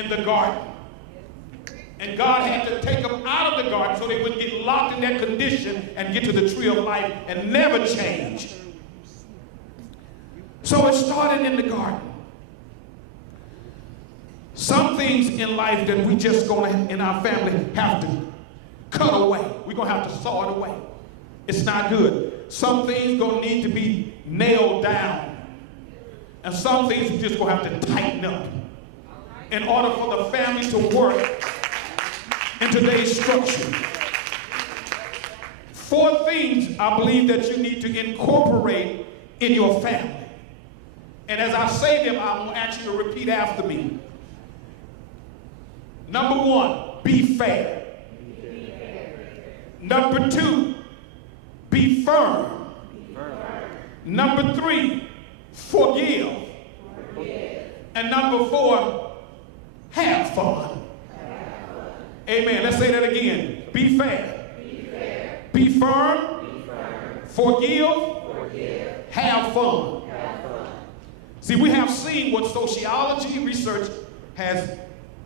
in the garden. And God had to take them out of the garden so they wouldn't get locked in that condition and get to the tree of life and never change. So it started in the garden. Some things in life that we just gonna, in our family, have to cut away. We're gonna have to saw it away. It's not good. Some things gonna need to be nailed down. And some things we just gonna have to tighten up in order for the family to work in today's structure. 4 things I believe that you need to incorporate in your family. And as I say them, I'm gonna ask you to repeat after me. Number 1, be fair. Number 2, be firm. Number 3, forgive. And number 4, have fun. Amen. Let's say that again. Be fair. Be firm. Forgive. Have fun. See, we have seen what sociology research has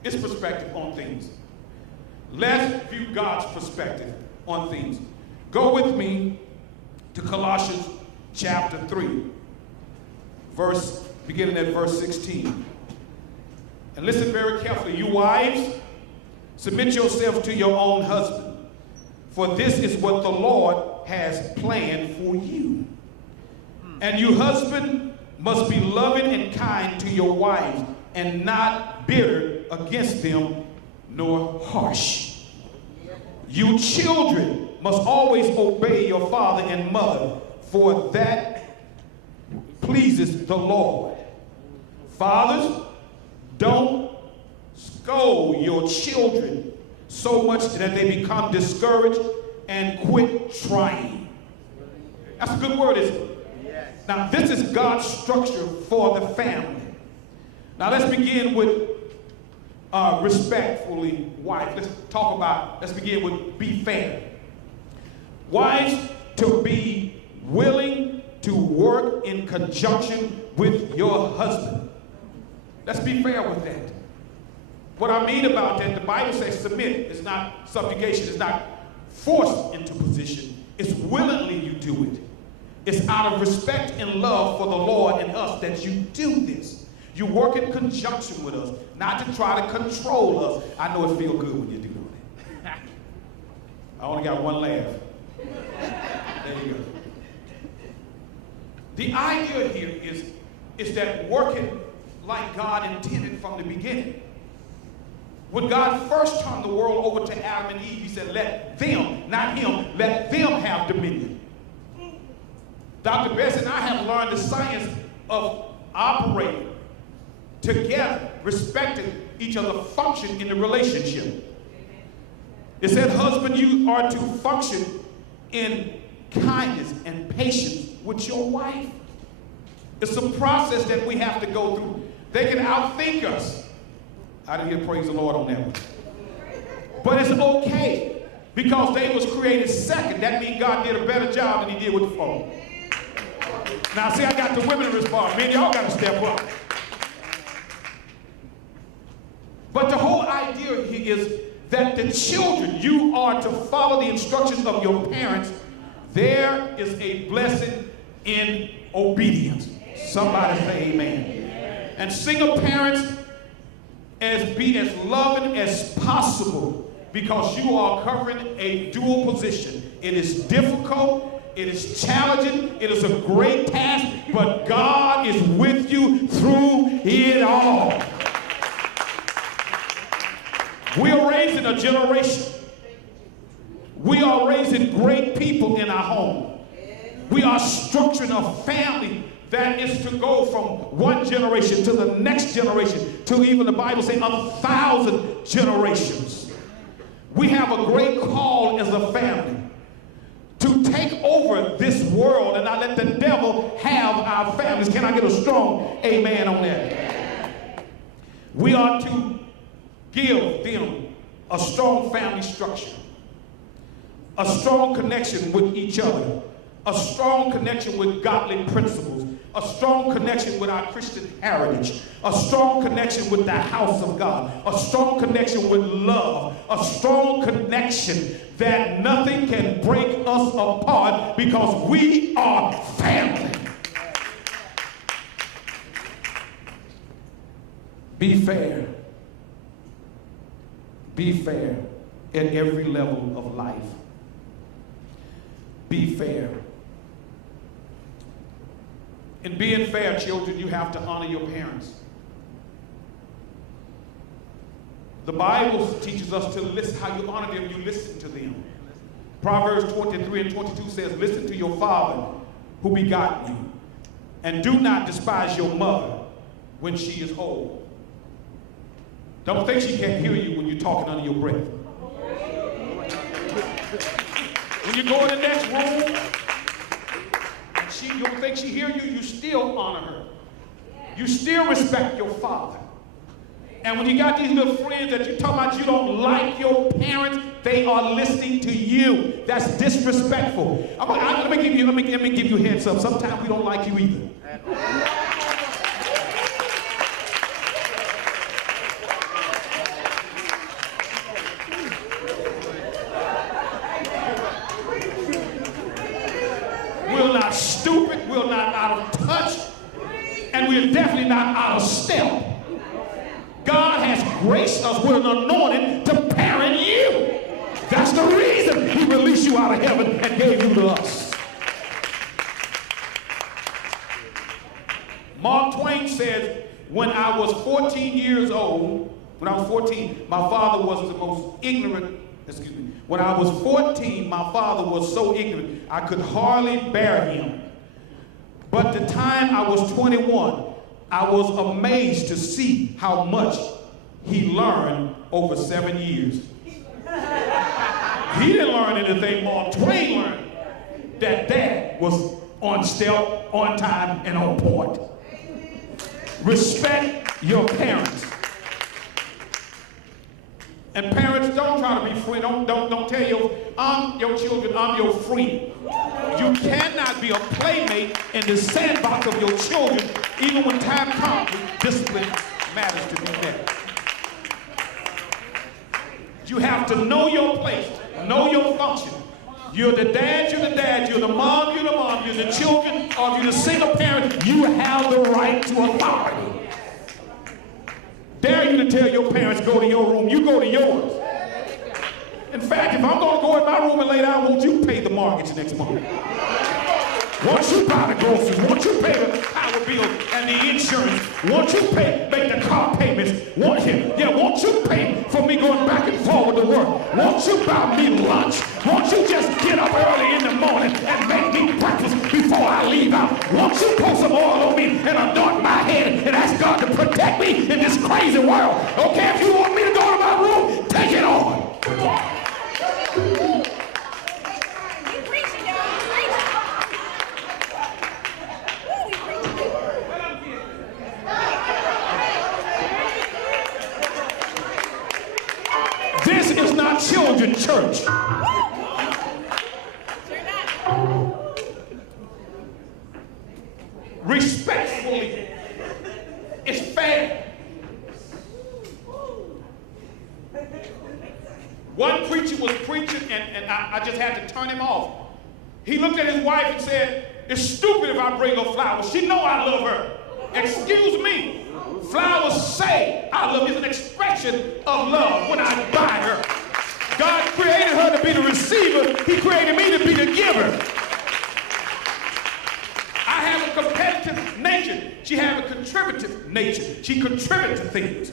its perspective on things. Let's view God's perspective on things. Go with me to Colossians chapter 3, beginning at verse 16. And listen very carefully. You wives, submit yourselves to your own husband, for this is what the Lord has planned for you. And you husband must be loving and kind to your wives, and not bitter against them, nor harsh. You children must always obey your father and mother, for that pleases the Lord. Fathers, don't scold your children so much that they become discouraged and quit trying. That's a good word, isn't it? Yes. Now, this is God's structure for the family. Now, let's begin with respectfully, wife. Let's begin with be fair. Wives, to be willing to work in conjunction with your husband. Let's be fair with that. What I mean about that, the Bible says submit. It's not subjugation. It's not forced into position. It's willingly you do it. It's out of respect and love for the Lord and us that you do this. You work in conjunction with us, not to try to control us. I know it feels good when you do that. I only got one laugh. There you go. The idea here is that working like God intended from the beginning. When God first turned the world over to Adam and Eve, he said, let them, not him, let them have dominion. Dr. Bess and I have learned the science of operating together, respecting each other's function in the relationship. It said, husband, you are to function in kindness and patience with your wife. It's a process that we have to go through. They can outthink us. I didn't hear praise the Lord on that one. But it's okay because they was created second. That means God did a better job than he did with the phone. Now see, I got the women to respond. Man, y'all got to step up. But the whole idea here is that the children, you are to follow the instructions of your parents. There is a blessing in obedience. Somebody say amen. And single parents, be as loving as possible because you are covering a dual position. It is difficult, it is challenging, it is a great task, but God is with you through it all. We are raising a generation. We are raising great people in our home. We are structuring a family that is to go from one generation to the next generation to even the Bible say 1,000 generations. We have a great call as a family to take over this world and not let the devil have our families. Can I get a strong amen on that? We are to give them a strong family structure, a strong connection with each other, a strong connection with godly principles. a strong connection with our Christian heritage, a strong connection with the house of God, a strong connection with love, a strong connection that nothing can break us apart because we are family. Be fair. Be fair at every level of life. Be fair. In being fair, children, you have to honor your parents. The Bible teaches us to listen. How you honor them, you listen to them. Proverbs 23 and 22 says, listen to your father who begot you, and do not despise your mother when she is old. Don't think she can't hear you when you're talking under your breath. When you go in the next room, you don't think she hear you, you still honor her. You still respect your father. And when you got these little friends that you talk about you don't like your parents, they are listening to you. That's disrespectful. Let me give you a heads up. Sometimes we don't like you either. We're not stupid, we're not out of touch, and we're definitely not out of step. God has graced us with an anointing to parent you. That's the reason he released you out of heaven and gave you to us. Mark Twain says, when I was 14 years old, my father was the most ignorant. When I was 14, my father was so ignorant, I could hardly bear him. But the time I was 21, I was amazed to see how much he learned over 7 years. He didn't learn anything Mark Twain learned. That dad was on step, on time, and on point. Respect your parents. And parents, don't try to be free. Don't tell your children, I'm your friend. You cannot be a playmate in the sandbox of your children, even when time comes, discipline matters to be met. You have to know your place, know your function. You're the dad, you're the mom, you're the children, or you're the single parent, you have the right to authority. Dare you to tell your parents, go to your room, you go to yours. In fact, if I'm going to go in my room and lay down, won't you pay the mortgage next month? Won't you buy the groceries? Won't you pay the power bill and the insurance? Won't you make the car payments? Won't you pay for me going back and forward to work? Won't you buy me lunch? Won't you just get up early in the morning and make me breakfast before I leave out? Won't you pour some oil on me and anoint my head and ask God to protect me in this crazy world? Okay, if you want me to go to my room, take it on. This is not children's church. Respectfully, it's fair. One preacher was preaching, and I just had to turn him off. He looked at his wife and said, it's stupid if I bring her flowers. She know I love her. Excuse me. Flowers say I love. It's an expression of love when I buy her. God created her to be the receiver. He created me to be the giver. I have a competitive nature. She has a contributive nature. She contributes to things.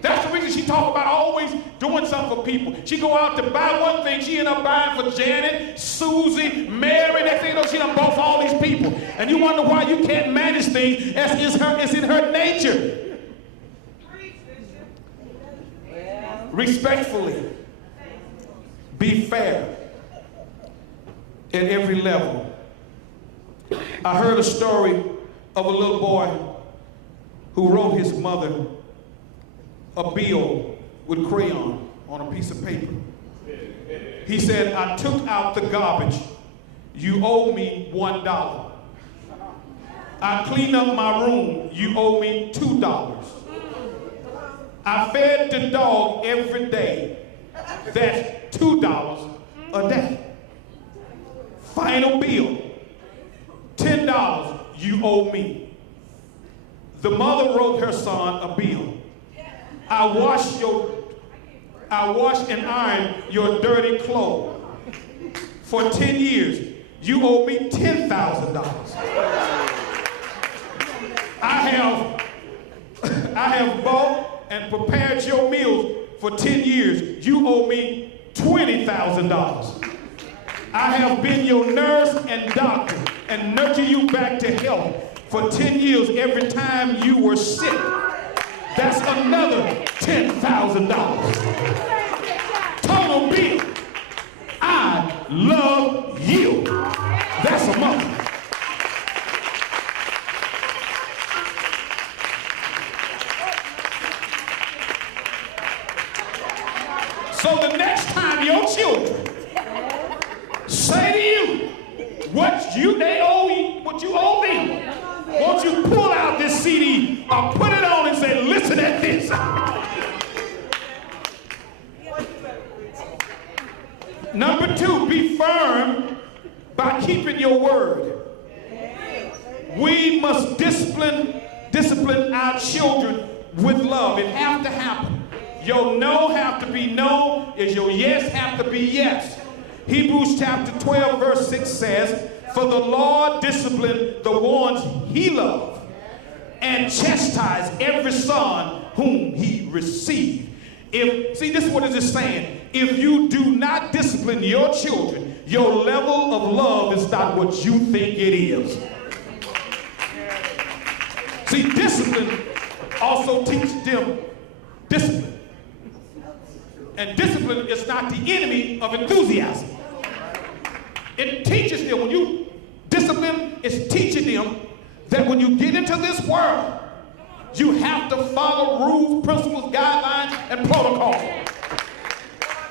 That's the reason she talk about always doing something for people. She go out to buy one thing, she end up buying for Janet, Susie, Mary, next thing you know, she done bought for all these people. And you wonder why you can't manage things. It's in her nature. Respectfully, be fair at every level. I heard a story of a little boy who wrote his mother a bill with crayon on a piece of paper. He said, I took out the garbage. You owe me $1. I clean up my room. You owe me $2. I fed the dog every day. That's $2 a day. Final bill, $10 you owe me. The mother wrote her son a bill. I wash and iron your dirty clothes. For 10 years, you owe me $10,000. I have bought and prepared your meals for 10 years. You owe me $20,000. I have been your nurse and doctor and nurtured you back to health for 10 years every time you were sick. That's another $10,000. Total bill. I love you. That's a mother. So the next time your children say to you what you owe them, won't you pull out this CD or put it on and say, listen at this. Number 2, be firm by keeping your word. We must discipline our children with love. It has to happen. Your no have to be no, is your yes have to be yes. Hebrews chapter 12 verse 6 says, for the Lord disciplined the ones he loved and chastised every son whom he received. See, this is what it is saying. If you do not discipline your children, your level of love is not what you think it is. See, discipline also teaches them discipline. And discipline is not the enemy of enthusiasm. It teaches them, when you discipline, it's teaching them that when you get into this world, you have to follow rules, principles, guidelines, and protocols.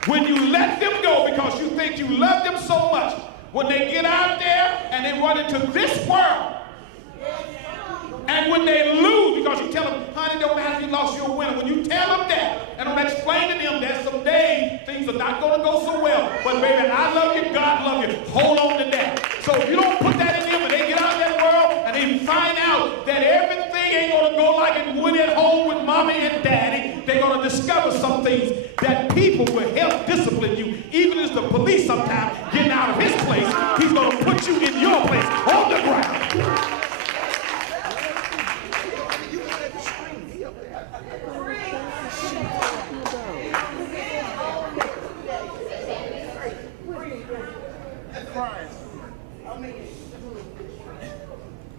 When you let them go because you think you love them so much, when they get out there and they run into this world, and when they lose, because you tell them, honey, don't matter if you lost, you're a winner. When you tell them that, and don't explain to them that some days things are not going to go so well, but baby, I love you, God love you, hold on to that. So if you don't put that in them, and they get out of that world, and they find out that everything ain't going to go like it would at home with mommy and daddy, they're going to discover some things that people will help discipline you. Even as the police sometimes getting out of his place, he's going to put you in your place on the ground.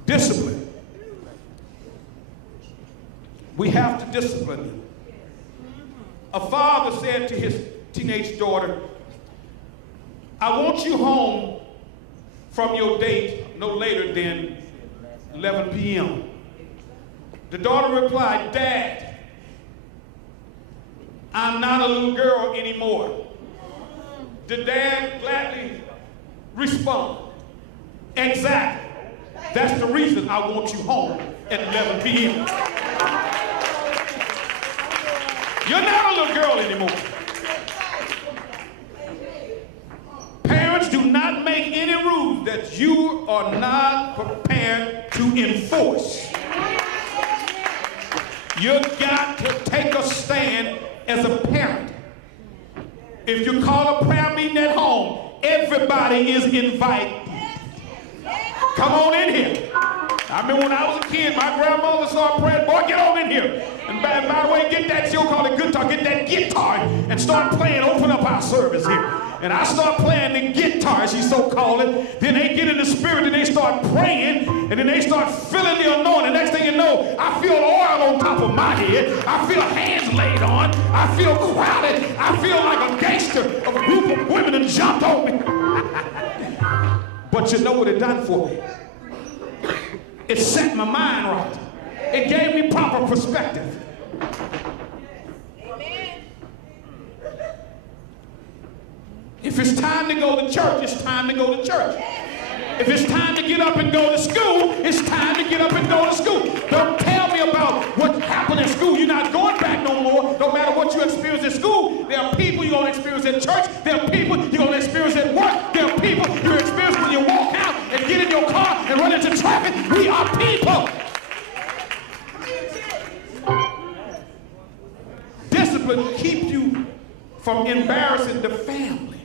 Discipline. We have to discipline them. A father said to his teenage daughter, I want you home from your date no later than 11 p.m. The daughter replied, Dad, I'm not a little girl anymore. The dad gladly responded, exactly. That's the reason I want you home at 11 p.m. You're not a little girl anymore. Parents, do not make any rules that you are not prepared to enforce. You got to take a stand as a parent. If you call a prayer meeting at home, everybody is invited. Come on in here. I remember when I was a kid, my grandmother started praying, boy, get on in here. And by the way, get that, she'll call it guitar, get that guitar and start playing, open up our service here. And I start playing the guitar, she so called it. Then they get in the spirit and they start praying, and then they start feeling the anointing. Next thing you know, I feel oil on top of my head. I feel hands laid on. I feel crowded. I feel like a gangster of a group of women that jumped on me. But you know what it done for me? It set my mind right. It gave me proper perspective. Amen. If it's time to go to church, it's time to go to church. If it's time to get up and go to school, it's time to get up and go to school. Don't tell me about what happened at school. You're not going back no more. No matter what you experience at school, there are people you're going to experience at church. There are people you're going to experience at work. There are people you experience when you walk out and get in your car and run into traffic. We are people. Discipline keeps you from embarrassing the family.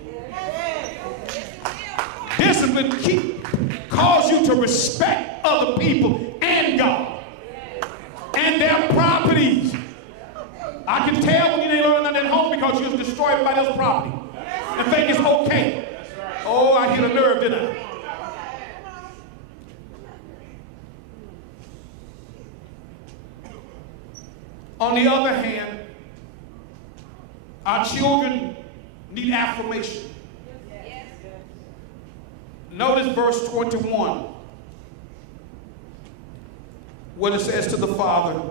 Discipline cause you to respect other people and God and their properties. I can tell when you ain't learning nothing at home because you just destroy everybody else's property and think it's okay. Oh, I hit a nerve, didn't I? On the other hand, our children need affirmation. Notice verse 21, what it says to the father.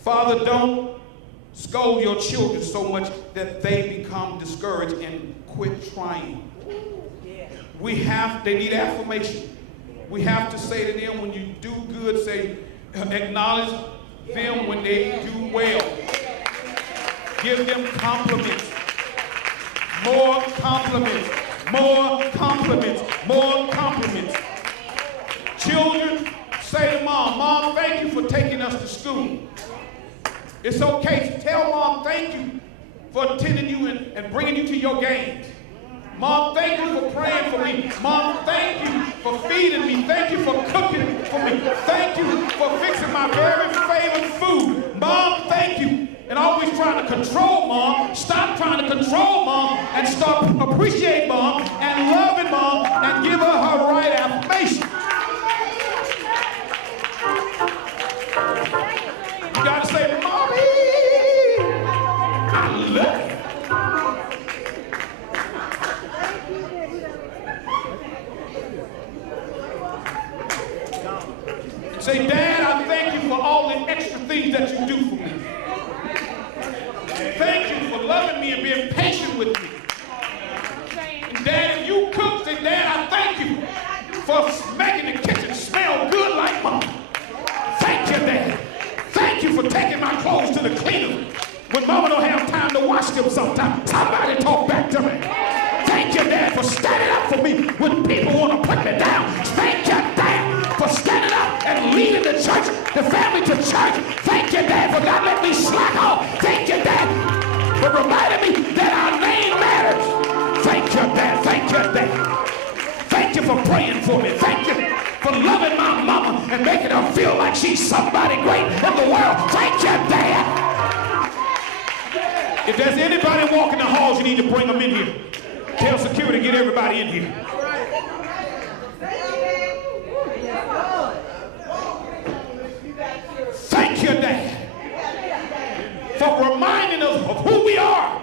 Father, don't scold your children so much that they become discouraged and quit trying. They need affirmation. We have to say to them, when you do good, say, acknowledge them when they do well. Give them compliments. More compliments. More compliments. More compliments. Children, say to mom, Mom, thank you for taking us to school. It's okay to tell Mom thank you for attending you and bringing you to your games. Mom, thank you for praying for me. Mom, thank you for feeding me. Thank you for cooking for me. Thank you for fixing my very favorite food. Mom, thank you. And always trying to control Mom. Stop trying to control Mom and start appreciating Mom and loving Mom and give her her right affirmation. You got to say, Mommy, I love you. Say, Dad, I thank you for all the extra things that you do for me. Thank you for loving me and being patient with me. And Dad, if you cook, say, Dad, I thank you for making the kitchen smell good like Mom. Thank you, Dad. Thank you for taking my clothes to the cleaner when Mama don't have time to wash them sometimes. Somebody talk back to me. Thank you, Dad, for standing up for me when people want to put me down. Thank you, Dad, for standing up and leading the church, the family to church. Thank you, Dad, for not letting me slack off. Thank you, Dad, for reminding me that our name matters. Thank you, Dad. Thank you, Dad. Thank you for praying for me. Thank you for loving my mama and making her feel like she's somebody great in the world. Thank you, Dad. If there's anybody walking the halls, you need to bring them in here. Tell security, get everybody in here. Thank you, Dad, for reminding us of who we are,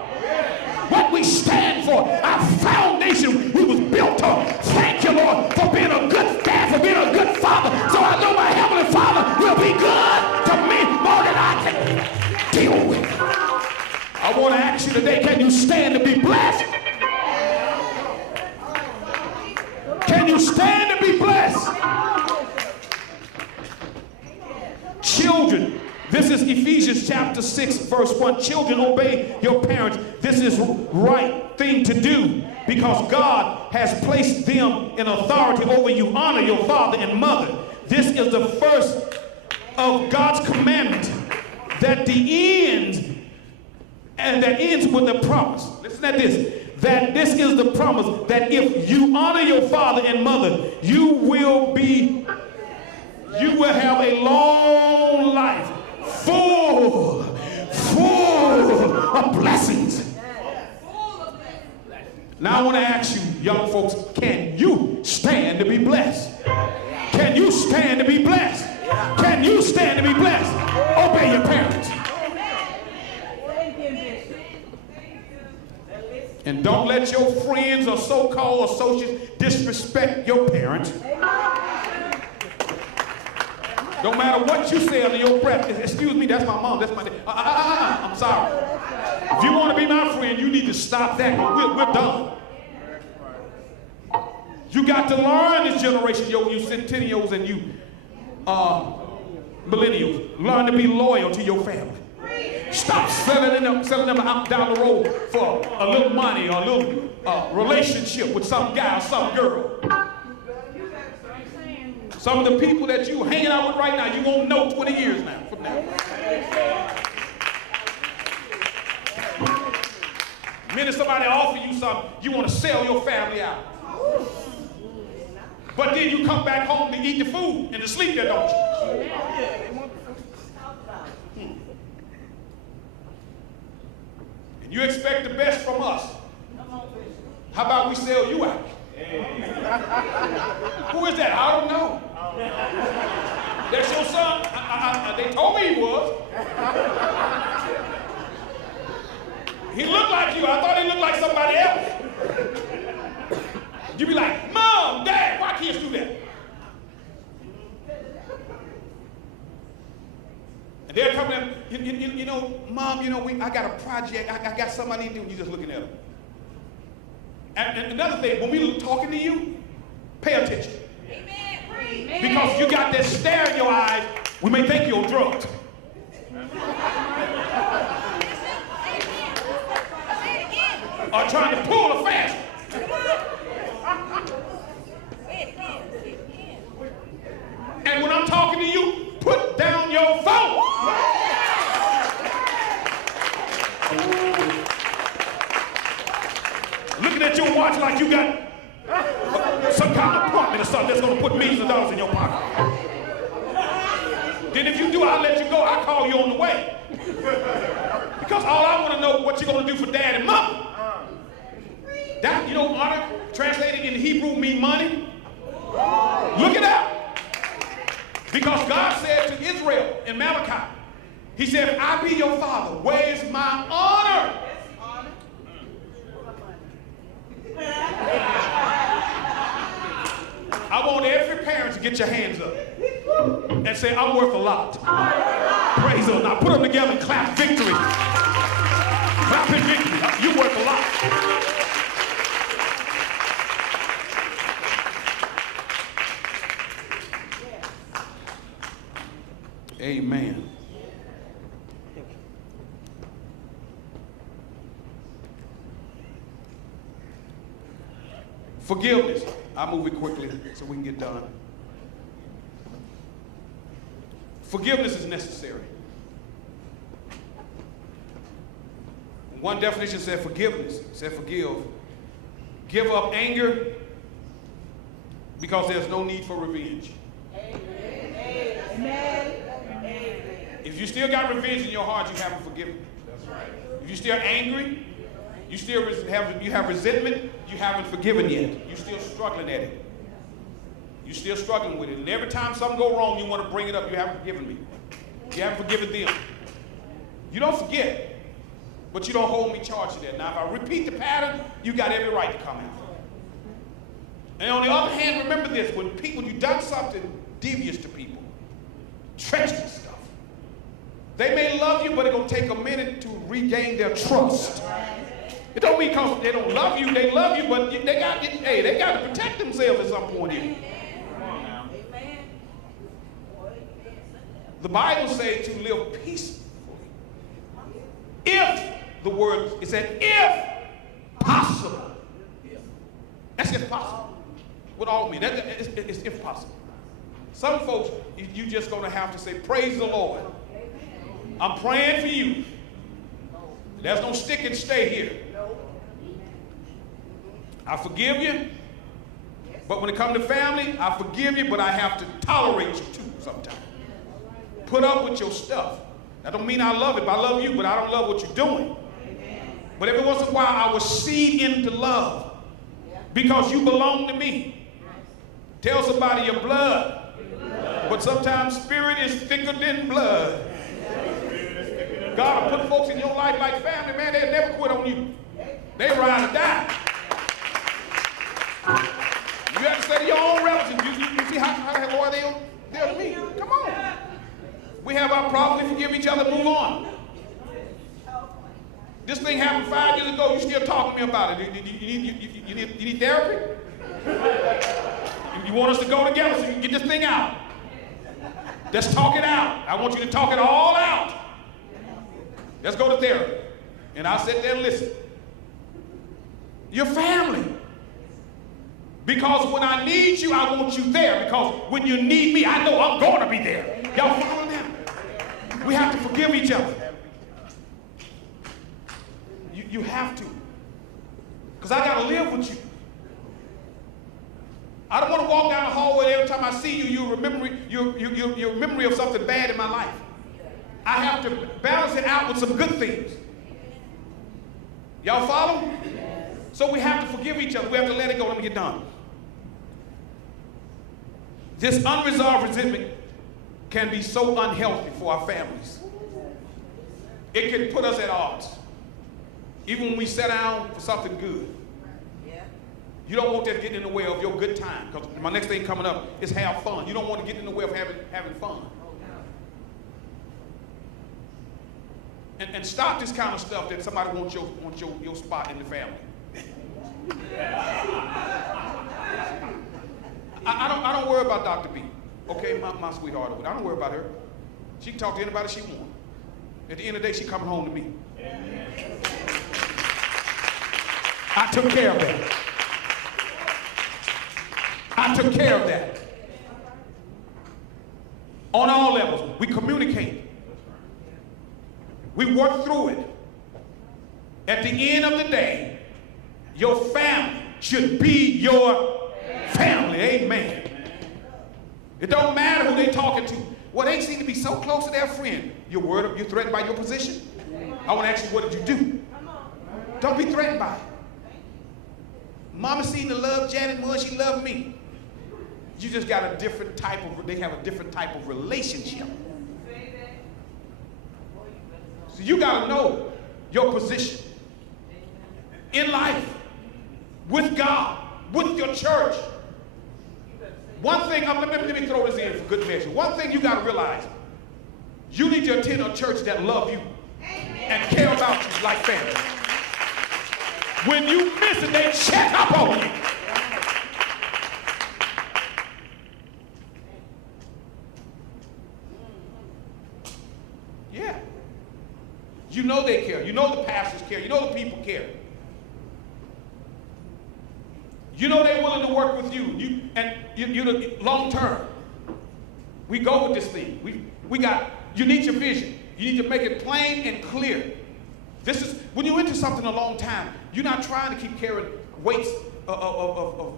what we stand for, our foundation we was built on. Thank you, Lord, for being a good dad, for being a good father. So I know my Heavenly Father will be good to me more than I can deal with. I want to ask you today, can you stand to be blessed? Can you stand to be blessed? Children, this is Ephesians chapter 6, verse 1. Children, obey your parents. This is the right thing to do because God has placed them in authority over you. Honor your father and mother. This is the first of God's commandments that ends with the promise. Listen at this. That this is the promise that if you honor your father and mother, you will have a long life full of blessings. Now I want to ask you, young folks, can you stand to be blessed? Can you stand to be blessed? Can you stand to be blessed? Obey your parents. And don't let your friends or so-called associates disrespect your parents. No matter what you say under your breath, excuse me, that's my mom, that's my dad. I'm sorry. If you want to be my friend, you need to stop that. We're done. You got to learn this generation, you centennials and you millennials. Learn to be loyal to your family. Stop selling them out down the road for a little money or a little relationship with some guy or some girl. Some of the people that you hanging out with right now, you won't know 20 years now from now. The minute somebody offer you something, you want to sell your family out. But then you come back home to eat the food and to sleep there, don't you? And you expect the best from us. How about we sell you out? Who is that? I don't know. That's your son? They told me he was. He looked like you. I thought he looked like somebody else. You be like, Mom, Dad, why kids do that? And they're coming in, you know, Mom, you know, I got a project. I got something I need to do. And you're just looking at them. And another thing, when we talking to you, pay attention. Amen. Because you got that stare in your eyes, we may think you're on drugs. Or trying to pull a fast. And when I'm talking to you, put down your phone. Looking at your watch like you got some kind of appointment or something that's going to put millions of dollars in your pocket. Then if you do, I'll let you go. I'll call you on the way. Because all I want to know what you're going to do for Dad and Mom. That, you know, honor, translated in Hebrew, mean money. Look it up. Because God said to Israel in Malachi, he said, if I be your father, where is my honor? I want every parent to get your hands up and say, I'm worth a lot. Praise the Lord. Now put them together and clap victory. Clap in victory. You're worth a lot. Amen. Forgiveness. I'll move it quickly so we can get done. Forgiveness is necessary. One definition said forgiveness, said forgive. Give up anger because there's no need for revenge. Amen. If you still got revenge in your heart, you haven't forgiven. That's right. If you're still angry, you still have resentment, you haven't forgiven yet. You're still struggling at it. You're still struggling with it. And every time something goes wrong, you want to bring it up. You haven't forgiven me. You haven't forgiven them. You don't forget, but you don't hold me charged to that. Now, if I repeat the pattern, you got every right to come out. And on the other hand, remember this. When you've done something devious to people, treacherous stuff, they may love you, but it's going to take a minute to regain their trust. It don't mean because they don't love you, they love you, but they got to protect themselves at some point here. The Bible says to live peacefully. If the word, it said, if possible. That's if possible. What all mean? It's if possible. Some folks, you just going to have to say, praise the Lord. I'm praying for you. There's no stick and stay here. I forgive you, but when it comes to family, I forgive you, but I have to tolerate you too sometimes. Put up with your stuff. That don't mean I love it, but I love you, but I don't love what you're doing. But every once in a while, I will seed into love because you belong to me. Tell somebody your blood, but sometimes spirit is thicker than blood. God will put folks in your life like family, man, they'll never quit on you. They ride or die. You have to say to your own relatives, you see how loyal they're to me? Come on. We have our problems, we forgive each other, move on. This thing happened 5 years ago, you still talking to me about it. You need therapy? You want us to go together so you can get this thing out. Let's talk it out. I want you to talk it all out. Let's go to therapy. And I'll sit there and listen. Your family. Because when I need you, I want you there. Because when you need me, I know I'm going to be there. Y'all follow them? We have to forgive each other. You have to. Because I got to live with you. I don't want to walk down the hallway every time I see you, you're a memory of something bad in my life. I have to balance it out with some good things. Y'all follow? So we have to forgive each other. We have to let it go. Let me get done. This unresolved resentment can be so unhealthy for our families. It can put us at odds. Even when we sit down for something good. You don't want that getting in the way of your good time. Because my next thing coming up is have fun. You don't want to get in the way of having fun. And stop this kind of stuff that somebody wants your spot in the family. I don't worry about Dr. B. Okay, my sweetheart. I don't worry about her. She can talk to anybody she wants. At the end of the day, she coming home to me. I took care of that. I took care of that. On all levels, we communicate. We work through it. At the end of the day, your family should be your family. Amen. It don't matter who they're talking to. Well, they seem to be so close to their friend. You're threatened by your position? I want to ask you, what did you do? Don't be threatened by it. Mama seemed to love Janet more than she loved me. You just got a different type of, they have a different type of relationship. So you got to know your position in life, with God, with your church. One thing, let me throw this in for good measure. One thing you got to realize, you need to attend a church that love you and care about you like family. When you miss it, they check up on you. Yeah. You know they care. You know the pastors care. You know the people care. You know they're willing to work with you. You long term. We go with this thing. You need your vision. You need to make it plain and clear. This is when you're into something a long time, you're not trying to keep carrying weights of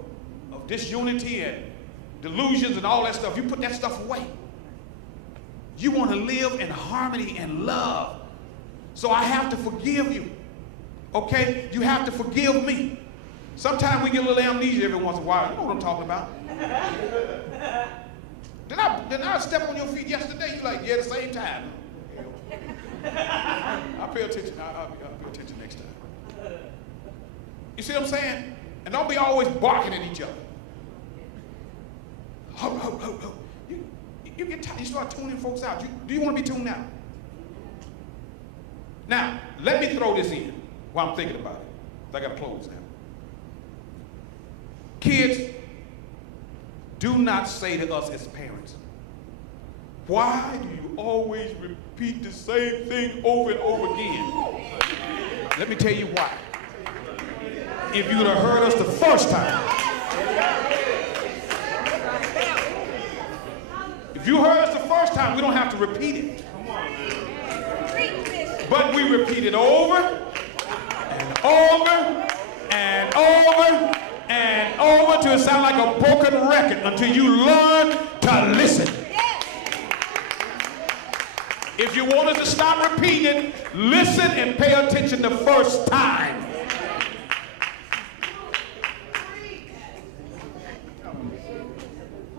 disunity and delusions and all that stuff. You put that stuff away. You want to live in harmony and love. So I have to forgive you. Okay? You have to forgive me. Sometimes we get a little amnesia every once in a while. You know what I'm talking about. Did I step on your feet yesterday? You're like, yeah, the same time. I'll pay attention. I'll pay attention next time. You see what I'm saying? And don't be always barking at each other. Ho, ho, ho, ho. You get tired. You start tuning folks out. Do you want to be tuned out? Now, let me throw this in while I'm thinking about it. I got to close now. Kids, do not say to us as parents, why do you always repeat the same thing over and over again? Let me tell you why. If you would have heard us the first time, if you heard us the first time, we don't have to repeat it. But we repeat it over and over and over and over till it sounds like a broken record until you learn to listen. If you want us to stop repeating, listen and pay attention the first time.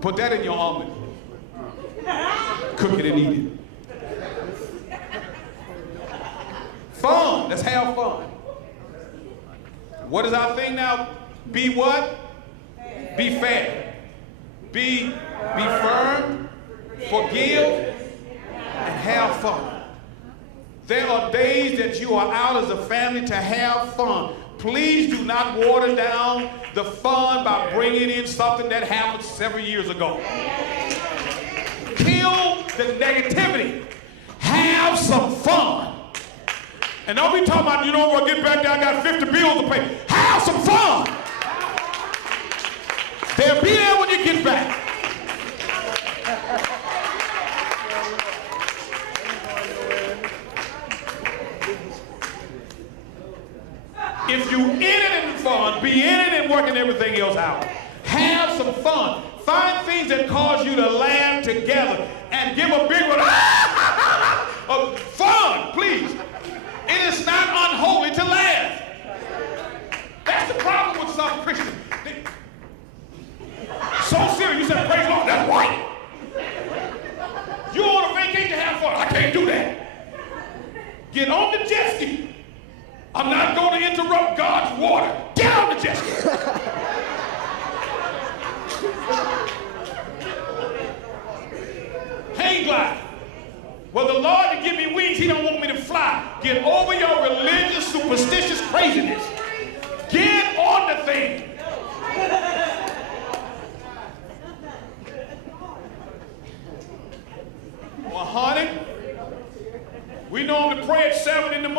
Put that in your omelet. Cook it and eat it. Fun. Let's have fun. What is our thing now? Be what? Be fair. Be firm. Forgive. And have fun. There are days that you are out as a family to have fun. Please do not water down the fun by bringing in something that happened several years ago. Kill the negativity. Have some fun. And don't be talking about, you know what, get back there, I got 50 bills to pay. Have some fun. They'll be there when you get back. If you in it and fun, be in it and working everything else out. Have some fun. Find things that cause you to laugh together and give a big one of fun, please. It is not unholy to laugh. That's the problem with some Christians. So serious, you said, praise the Lord, that's right. You on a vacation to have fun. I can't do that. Get on the jet ski. I'm not going to interrupt God's water. Get on the jet ski. Hang glide. Well, the Lord to give me wings, he don't want me to fly. Get over your religious, superstitious craziness. Get on the thing. Well, honey, we normally pray at 7 in the morning.